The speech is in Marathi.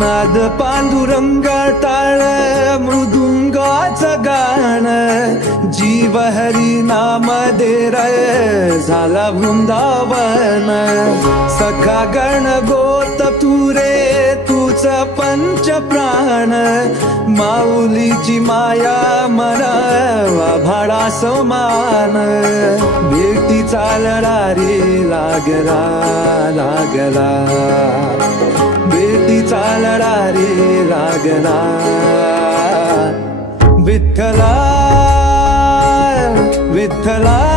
नाद पांडुरंग टाळ मृदुंगाचं गाणं जीव हरी नाम दे रे झाला वृंदावन सखा गण गोत तुरे तुझ पंच प्राण माऊलीची माया मरा भाडा समान भेटीचा लढा रे लागला लागला भेटीचा लढा रे लागला विठ्ठला विठ्ठला